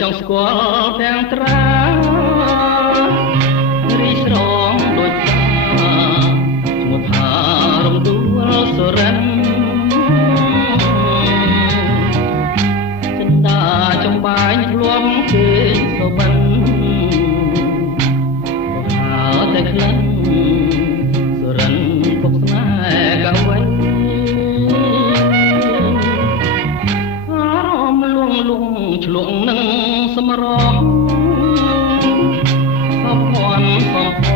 ចង់ស្គាល់ទាំងត្រារីស្រងដូចតាឈ្មោះថារំដួលសុរិនចិន្តាចំបាញ់ធ្លាប់គេសុបិនថាតែក្លិនសុរិនពុកស្នេហ៍កវិញអារម្មណ៍លងឆ្លងនឹងសម្រងអភ័ណ្ឌ